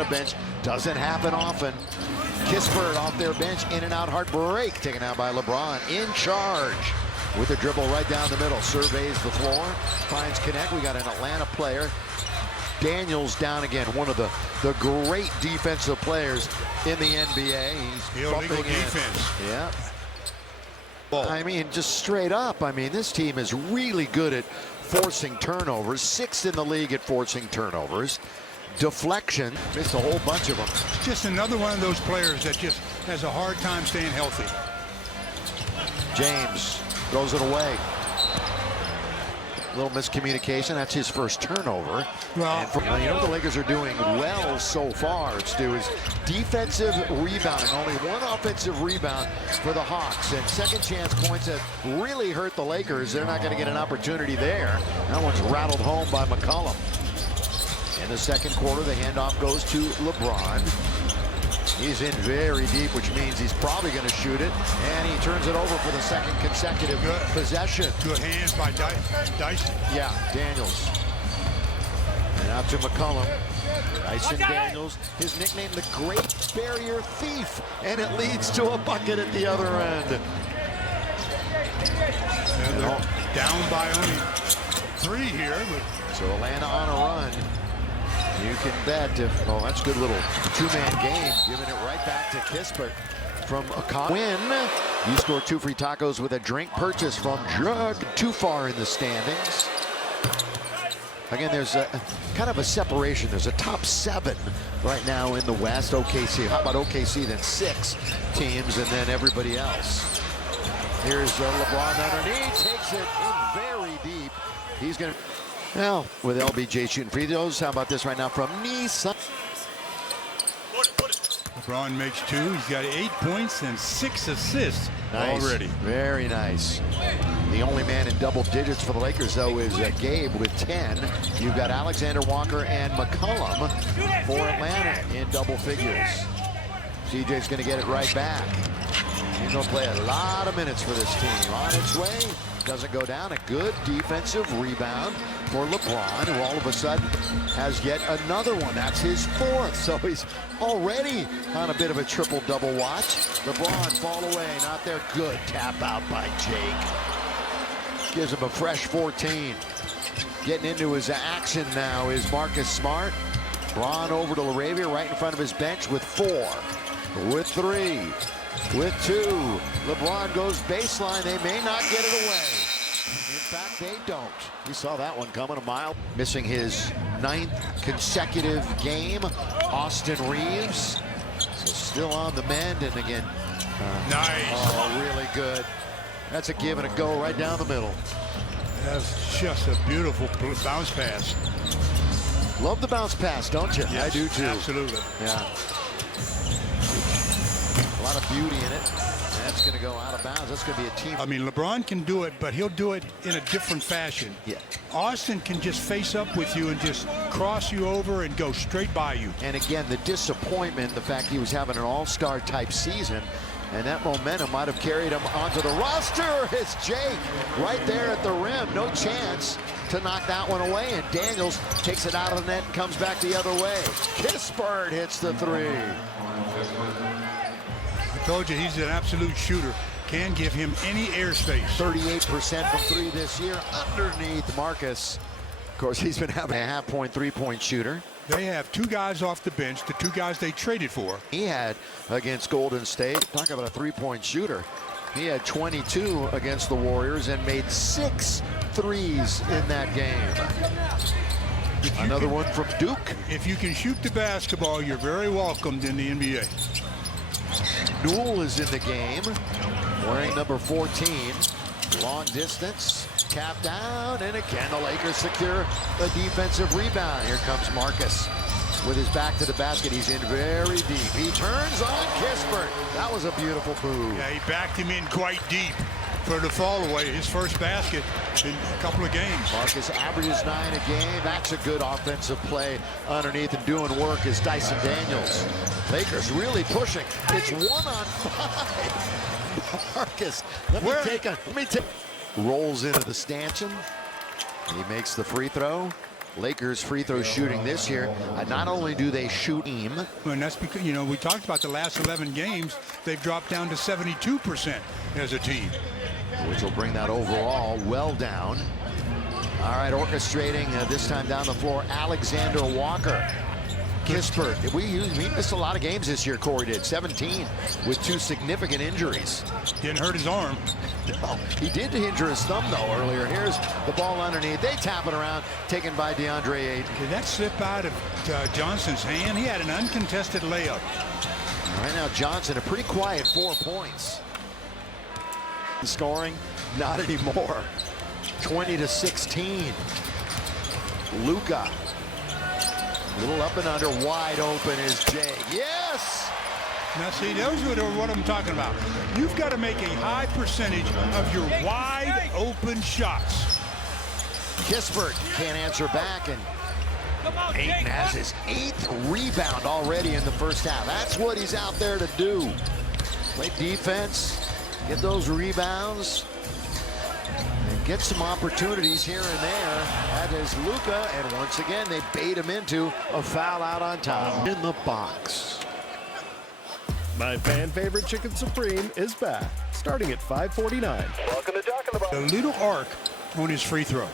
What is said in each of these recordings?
Atlanta bench. Doesn't happen often. Kispert off their bench, in and out hard break, taken out by LeBron. In charge with a dribble right down the middle. Surveys the floor, finds Connect. We got an Atlanta player. Daniels down again, one of the great defensive players in the NBA. He's illegal defense. Yeah. I mean, just straight up, I mean, this team is really good at forcing turnovers. 6th in the league at forcing turnovers. Deflection, missed a whole bunch of them. Just another one of those players that just has a hard time staying healthy. James throws it away. A little miscommunication. That's his first turnover. Well, you know what the Lakers are doing well so far, Stu, is defensive rebounding. Only one offensive rebound for the Hawks. And second chance points that really hurt the Lakers. They're not going to get an opportunity there. That one's rattled home by McCollum. In the second quarter, the handoff goes to LeBron. He's in very deep, which means he's probably going to shoot it. And he turns it over for the second consecutive possession. Good hands by Dyson. Yeah, Daniels. And out to McCollum. Dyson Daniels, his nickname, the Great Barrier Thief. And it leads to a bucket at the other end. And they're down by only 3 here. But so Atlanta on a run. You can bet if, oh, that's a good little two-man game. Giving it right back to Kispert from a win. You score 2 free tacos with a drink purchase from Jug. Too far in the standings. Again, there's a kind of a separation. There's a top 7 right now in the West. OKC, how about OKC then 6 teams and then everybody else. Here's LeBron underneath, takes it in very deep. He's going to, well, with LBJ shooting free throws, how about this right now from Nissan? LeBron makes 2. He's got 8 points and 6 assists already. Very nice. The only man in double digits for the Lakers, though, is Gabe with 10. You've got Alexander Walker and McCollum for Atlanta in double figures. CJ's going to get it right back. He's going to play a lot of minutes for this team. On its way, doesn't go down. A good defensive rebound for LeBron, who all of a sudden has yet another one. That's his 4th, so he's already on a bit of a triple-double watch. LeBron fall away, not there. Good tap out by Jake. Gives him a fresh 14. Getting into his action now is Marcus Smart. LeBron over to LaRavia right in front of his bench with 4, with 3, with 2. LeBron goes baseline. They may not get it away. In fact, they don't. You saw that one coming a mile. Missing his 9th consecutive game. Austin Reeves. So still on the mend. And again, nice. Oh, really good. That's a give and a go right down the middle. That's just a beautiful bounce pass. Love the bounce pass, don't you? Yes, I do too. Absolutely. Yeah. A lot of beauty in it. That's going to go out of bounds. That's going to be a team. I mean, LeBron can do it, but he'll do it in a different fashion. Yeah. Austin can just face up with you and just cross you over and go straight by you. And again, the disappointment, the fact he was having an all-star type season, and that momentum might have carried him onto the roster. It's Jake right there at the rim. No chance to knock that one away. And Daniels takes it out of the net and comes back the other way. Kispert hits the 3. I told you he's an absolute shooter. Can give him any airspace. 38% from 3 this year underneath Marcus. Of course, he's been having a half-point, 3-point shooter. They have 2 guys off the bench, the 2 guys they traded for. He had against Golden State. Talk about a 3-point shooter. He had 22 against the Warriors and made 6 threes in that game. Another one from Duke. If you can shoot the basketball, you're very welcomed in the NBA. Newell is in the game, wearing number 14. Long distance, tap down, and again the Lakers secure a defensive rebound. Here comes Marcus with his back to the basket. He's in very deep. He turns on Kispert. That was a beautiful move. Yeah, he backed him in quite deep for the fall away. His first basket in a couple of games. Marcus averages 9 a game. That's a good offensive play underneath, and doing work is Dyson Daniels. Lakers really pushing. It's 1-on-5. Marcus, let me take. Rolls into the stanchion. He makes the free throw. Lakers free throw shooting this year. Not only do they shoot him, And that's because, you know, we talked about the last 11 games, they've dropped down to 72% as a team. which will bring that overall well down. All right, orchestrating this time down the floor, Alexander Walker. Kispert, we missed a lot of games this year, Corey did, 17 with 2 significant injuries. Didn't hurt his arm. No, he did injure his thumb, though, earlier. Here's the ball underneath. They tap it around, taken by DeAndre Ayton. Did that slip out of Johnson's hand? He had an uncontested layup. Right now, Johnson, a pretty quiet 4 points. Scoring, not anymore. 20-16. Luka. A little up and under, wide open is Jay. Yes! Now see, those are what I'm talking about. You've got to make a high percentage of your wide open shots. Kispert can't answer back, and Ayton has his 8th rebound already in the first half. That's what he's out there to do. Play defense, get those rebounds, and get some opportunities here and there. That is Luka, and once again, they bait him into a foul out on top. In the box. My fan favorite Chicken Supreme is back, starting at $5.49. Welcome to Talking About. A little arc on his free throw.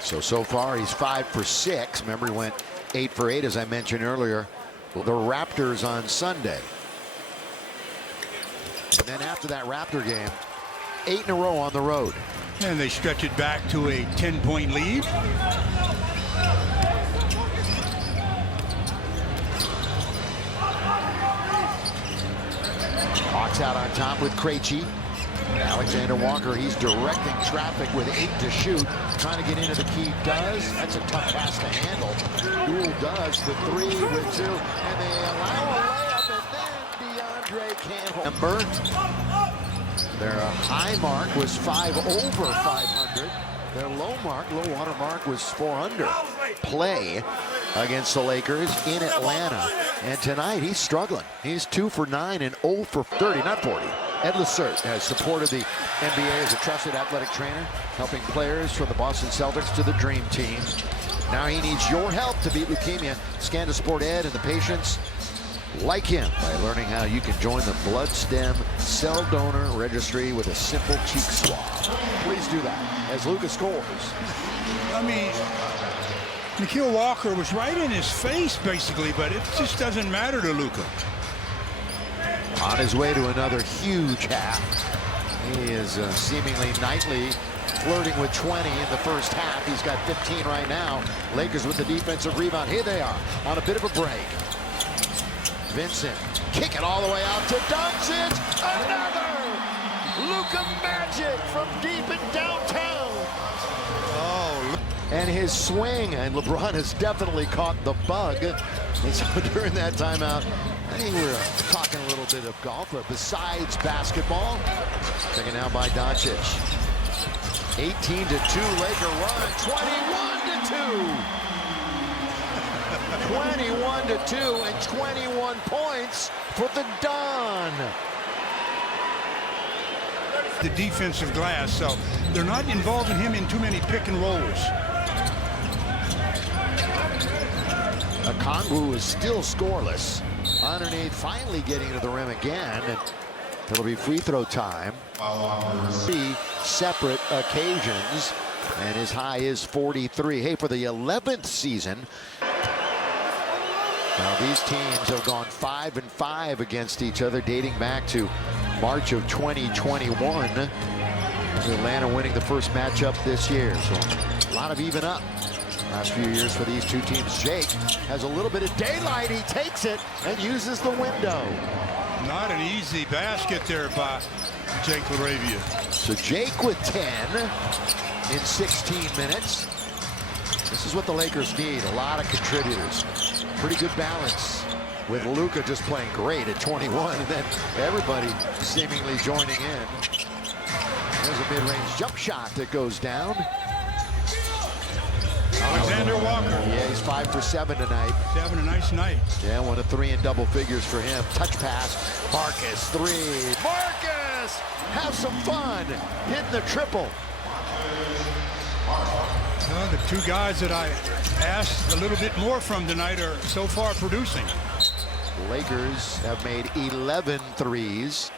So far, he's 5 for 6. Remember, he went 8 for 8, as I mentioned earlier. The Raptors on Sunday. And then after that Raptor game, 8 in a row on the road. And they stretch it back to a 10-point lead. Hawks out on top with Krejci. Alexander Walker, he's directing traffic with 8 to shoot. Trying to get into the key, does. That's a tough pass to handle. Newell does the 3 with 2. And they allow a layup, and then DeAndre can't hold. Their high mark was 5 over 500. Their low water mark was 4 under. Play against the Lakers in Atlanta. And tonight he's struggling. He's 2 for 9 and 0 for 30, not 40. Ed Lacerte has supported the NBA as a trusted athletic trainer, helping players from the Boston Celtics to the Dream Team. Now he needs your help to beat leukemia. Scan to support Ed and the patients like him by learning how you can join the Blood Stem Cell Donor Registry with a simple cheek swab. Please do that as Luka scores. I mean, Nikhil Walker was right in his face, basically, but it just doesn't matter to Luka. On his way to another huge half. He is seemingly nightly flirting with 20 in the first half. He's got 15 right now. Lakers with the defensive rebound. Here they are on a bit of a break. Vincent kicking all the way out to Doncic. Another Luka magic from deep in downtown. Oh, And his swing, and LeBron has definitely caught the bug. And so during that timeout, I think we're talking a little bit of golf, but besides basketball, taken out by Doncic. 18-2 Laker run, 21-2. 21-2 and 21 points for the Don. the defensive glass, so they're not involving him in too many pick and rolls. Okongwu is still scoreless. Underneath, finally getting to the rim again. And it'll be free throw time. 3 separate occasions, and his high is 43. Hey, for the 11th season. Now these teams have gone 5-5 against each other, dating back to March of 2021. Atlanta winning the first matchup this year, so a lot of even up last few years for these two teams. Jake has a little bit of daylight. He takes it and uses the window. Not an easy basket there by Jake LaRavia. So Jake with 10 in 16 minutes. This is what the Lakers need, a lot of contributors. Pretty good balance with Luka just playing great at 21, and then everybody seemingly joining in. There's a mid-range jump shot that goes down. Alexander Walker. Yeah, he's 5 for 7 tonight. He's having a nice night. Yeah, 1 of 3 in double figures for him. Touch pass, Marcus 3. Marcus, have some fun, hitting the triple. Well, the two guys that I asked a little bit more from tonight are so far producing. Lakers have made 11 threes.